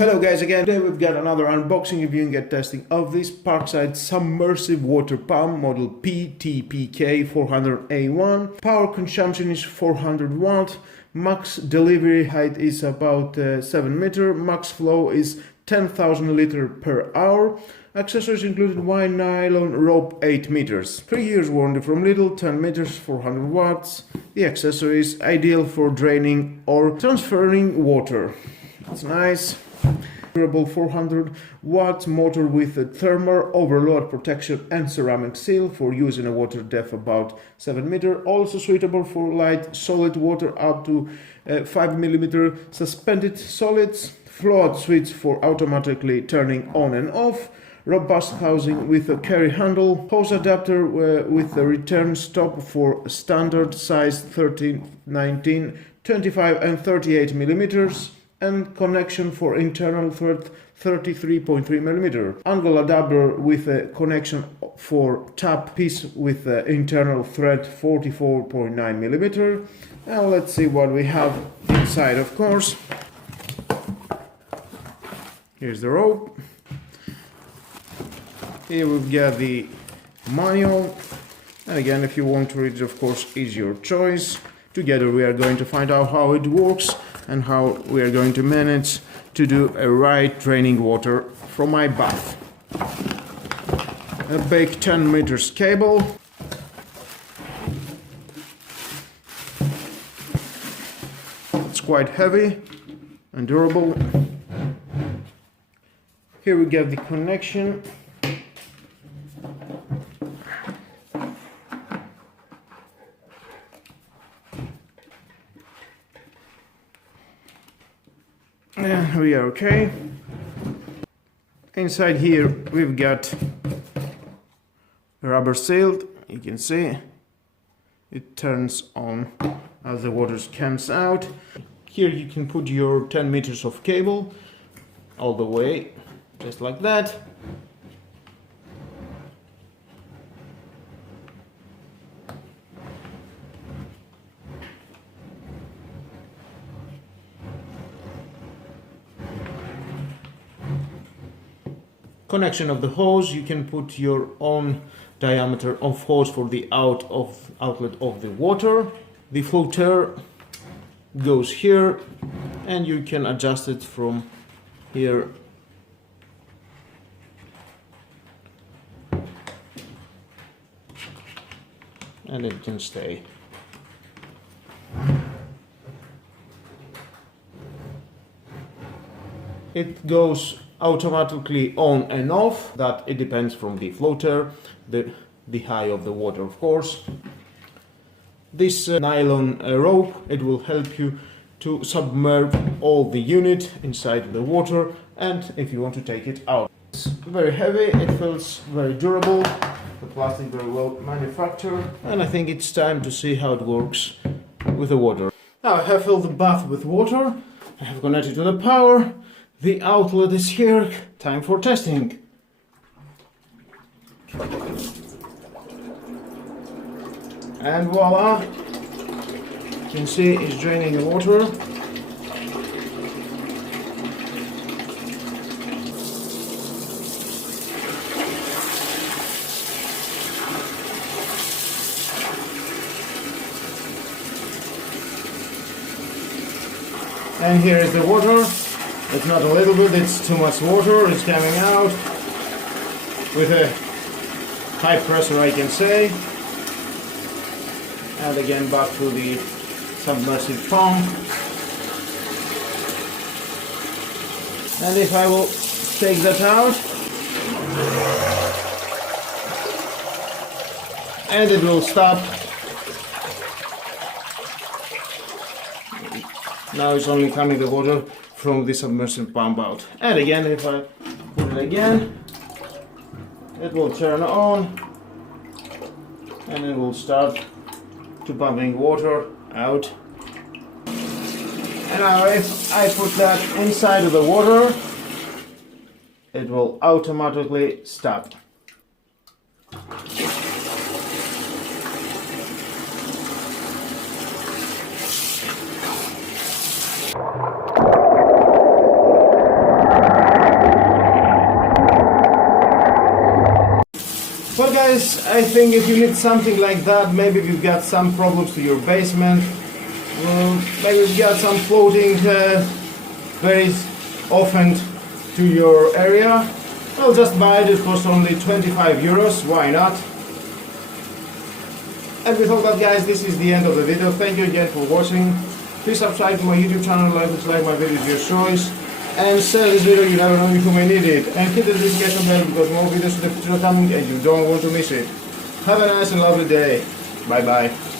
Hello guys again. Today we've got another unboxing, reviewing and testing of this Parkside Submersible water pump model PTPK 400A1. Power consumption is 400 watt. Max delivery height is about 7 meter. Max flow is 10,000 liters per hour. Accessories included wide nylon rope 8 meters. 3 years warranty from Lidl, 10 meters, 400 watts. The accessory is ideal for draining or transferring water. It's nice. Durable 400 watts motor with a thermal overload protection and ceramic seal for use in a water depth about 7 meter. Also suitable for light solid water up to 5 millimeter. Suspended solids. Float switch for automatically turning on and off. Robust housing with a carry handle. Hose adapter with a return stop for standard size 13, 19, 25 and 38 millimeters. And connection for internal thread 33.3 mm. Angle adapter with a connection for tap piece with internal thread 44.9 mm. Now let's see what we have inside, of course. Here's the rope. Here we've got the manual. And again, if you want to read it, of course, is your choice. Together we are going to find out how it works and how we are going to manage to do a right draining water from my bath. A big 10 meters cable. It's quite heavy and durable. Here we get the connection. Yeah, we are okay. Inside here we've got rubber sealed. You can see it turns on as the water comes out. Here you can put your 10 meters of cable all the way, just like that. Connection of the hose, you can put your own diameter of hose for the outlet of the water. The floater goes here and you can adjust it from here and it can stay. It goes automatically on and off. That it depends from the floater, the height of the water, of course. This nylon rope, it will help you to submerge all the unit inside the water, and if you want to take it out. It's very heavy, it feels very durable, the plastic very well manufactured, and I think it's time to see how it works with the water. Now I have filled the bath with water, I have connected to the power. The outlet is here. Time for testing. And voila! You can see it's draining the water. And here is the water. It's not a little bit, it's too much water, it's coming out with a high pressure, I can say. And again back to the submersible pump. And if I will take that out, and it will stop. Now it's only coming the water from the submersible pump out. And again, if I put it again, it will turn on and it will start to pumping water out. And now if I put that inside of the water, it will automatically stop. guys, I think if you need something like that, maybe if you've got some problems to your basement, maybe you've got some floating very often to your area, well, just buy it. It costs only 25 euros, why not? And with all that, guys, this is the end of the video. Thank you again for watching. Please subscribe to my YouTube channel, like my videos, your choice, and share this video, you never know who may need it, and hit the notification bell because more videos in the future are coming and you don't want to miss it. Have a nice and lovely day. Bye bye.